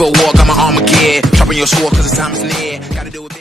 For a walk, got my armor gear. Sharpen your sword, cause the time is near. Gotta do it.